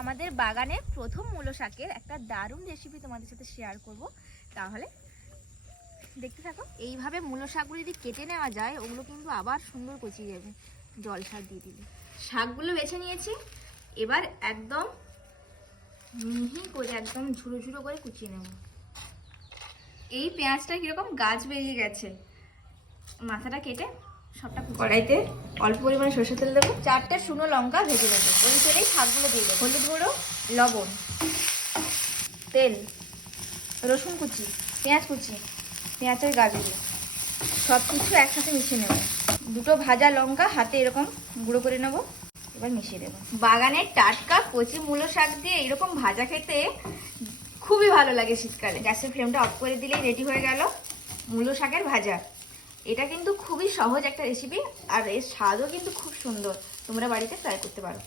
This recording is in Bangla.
আমাদের বাগানে প্রথম মূলো শাকের একটা দারুণ রেসিপি তোমাদের সাথে শেয়ার করব। তাহলে দেখতে থাকো। এইভাবে মূলো শাকগুলো যদি কেটে নেওয়া যায়, ওগুলো কিন্তু আবার সুন্দর কচিয়ে যাবে জল শাক দিয়ে দিলে। শাকগুলো বেছে নিয়েছি, এবার একদম মিহি করে একদম ঝুড়ো ঝুড়ো করে কুচিয়ে নেব। এই পেঁয়াজটা কিরকম গাছ বেরিয়ে গেছে, মাথাটা কেটে সবটা কড়াইতে অল্প পরিমাণে সরষের তেল দেবো, 4টে শুকনো লঙ্কা ভেজে দেবো। ওই তেলেই শাকগুলো দিয়ে দেবো। হলুদ গুঁড়ো, লবণ, তেল, রসুন কুচি, পেঁয়াজ কুচি, পেঁয়াজের গাজর, সব কিছু একসাথে মিশিয়ে নেব। 2টো ভাজা লঙ্কা হাতে এরকম গুঁড়ো করে নেব, এবার মিশিয়ে দেবো। বাগানের টাটকা কচি মূলো শাক দিয়ে এরকম ভাজা খেতে খুবই ভালো লাগে শীতকালে। গ্যাসের ফ্লেমটা অফ করে দিলেই রেডি হয়ে গেল মূলো শাকের ভাজা। এটা কিন্তু খুবই সহজ একটা রেসিপি, আর এর স্বাদও কিন্তু খুব সুন্দর। তোমরা বাড়িতে ট্রাই করতে পারো।